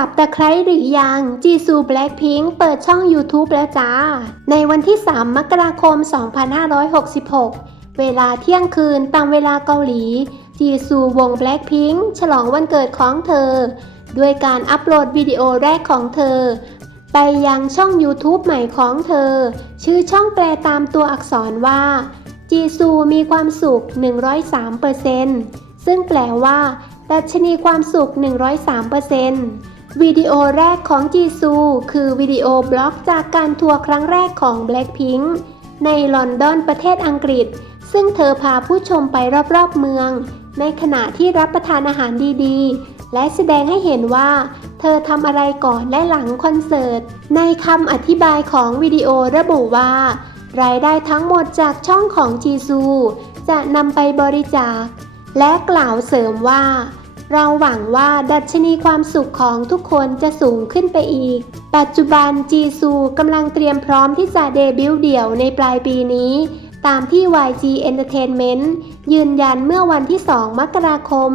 สับตะไคร้หรือยังจีซูแบล็คพิงค์เปิดช่อง YouTube แล้วจ้า ในวันที่ 3 มกราคม 2566 เวลาเที่ยงคืนตามเวลาเกาหลี จีซูวงแบล็คพิงค์ฉลองวันเกิดของเธอ ด้วยการอัปโหลดวิดีโอแรกของเธอ ไปยังช่อง YouTube ใหม่ของเธอ ชื่อช่องแปลตามตัวอักษรว่า จีซูมีความสุข 103%ซึ่งแปลว่าดัชนีความสุข 103% วิดีโอแรกของจีซู คือวิดีโอบล็อกจากการทัวร์ครั้งแรกของ Blackpink ในลอนดอนประเทศอังกฤษ ซึ่งเธอพาผู้ชมไปรอบๆเมือง ในขณะที่รับประทานอาหารดีๆ และแสดงให้เห็นว่า เธอทำอะไรก่อนและหลังคอนเสิร์ต ในคำอธิบายของวิดีโอระบุว่า รายได้ทั้งหมดจากช่องของจีซู จะนำไปบริจาค และกล่าวเสริมว่า เราหวังว่าดัชนีความสุขของทุกคนจะสูงขึ้นไปอีก ปัจจุบันจีซูกำลังเตรียมพร้อมที่จะเดบิวต์เดี่ยวในปลายปีนี้ ตามที่ YG Entertainment ยืนยันเมื่อวันที่ 2 มกราคม